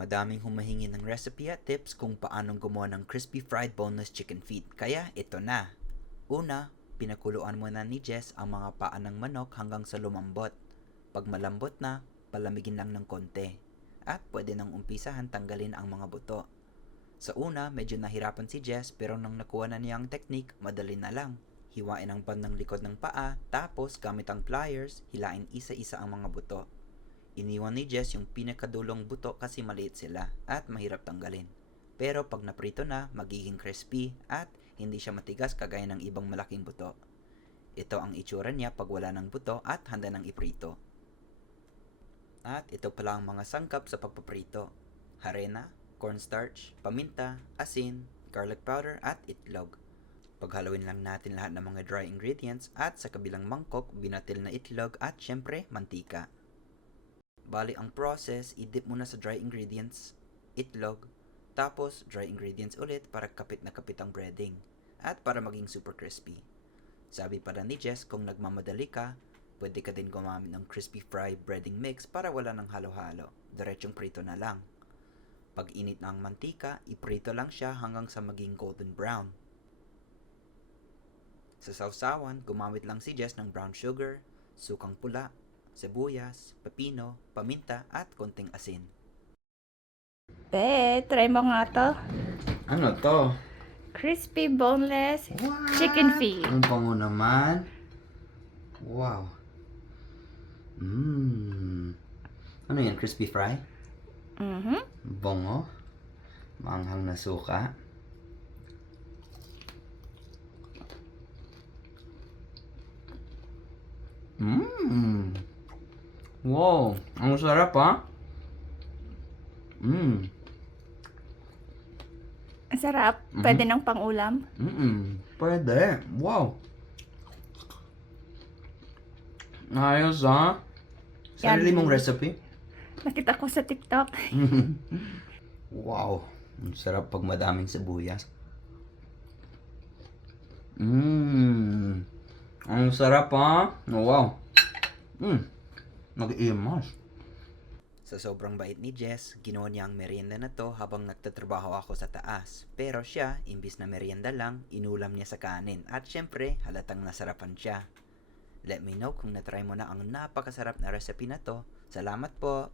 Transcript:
Madaming humahingi ng recipe at tips kung paanong gumawa ng crispy fried boneless chicken feet. Kaya ito na. Una, pinakuluan muna ni Jess ang mga paa ng manok hanggang sa lumambot. Pag malambot na, palamigin lang ng konti. At pwede nang umpisahan tanggalin ang mga buto. Sa una, medyo nahirapan si Jess pero nang nakuha na niya ang technique, madali na lang. Hiwain ang bandang likod ng paa, tapos gamit ang pliers, hilain isa-isa ang mga buto. Iniwan ni Jess yung pinakadulong buto kasi maliit sila at mahirap tanggalin. Pero pag naprito na, magiging crispy at hindi siya matigas kagaya ng ibang malaking buto. Ito ang itsura niya pag wala ng buto at handa ng iprito. At ito pala ang mga sangkap sa pagpaprito. Harina, cornstarch, paminta, asin, garlic powder at itlog. Paghaluin lang natin lahat ng mga dry ingredients at sa kabilang mangkok, binatil na itlog at syempre, mantika. Bali ang process, i-dip muna sa dry ingredients, itlog, tapos dry ingredients ulit para kapit na kapit ang breading at para maging super crispy. Sabi pala ni Jess, kung nagmamadali ka, pwede ka din gumamit ng crispy fry breading mix para wala ng halo-halo. Diretsong prito na lang. Pag init na ang mantika, iprito lang siya hanggang sa maging golden brown. Sa sausawan, gumamit lang si Jess ng brown sugar, sukang pula, sibuyas, pepino, paminta at konting asin. Try mo nga to. Ano to? Crispy boneless chicken feet. Ang bango naman. Wow. Ano yan? Crispy fry? Bango. Maanghang na suka. Wow. Ang sarap ha? Ang sarap. Pwede ng pang-ulam. Pwede. Wow. Ayos ha? Sarili mong recipe? Nakita ko sa TikTok. Wow. Ang sarap pag madaming sibuyas. Ang sarap ha? Oh, wow. Nag-imas. Sa sobrang bait ni Jess, ginawa niya ang merienda na to habang nagtatrabaho ako sa taas. Pero siya, imbis na merienda lang, inulam niya sa kanin. At syempre, halatang nasarapan siya. Let me know kung natry mo na ang napakasarap na recipe na to. Salamat po!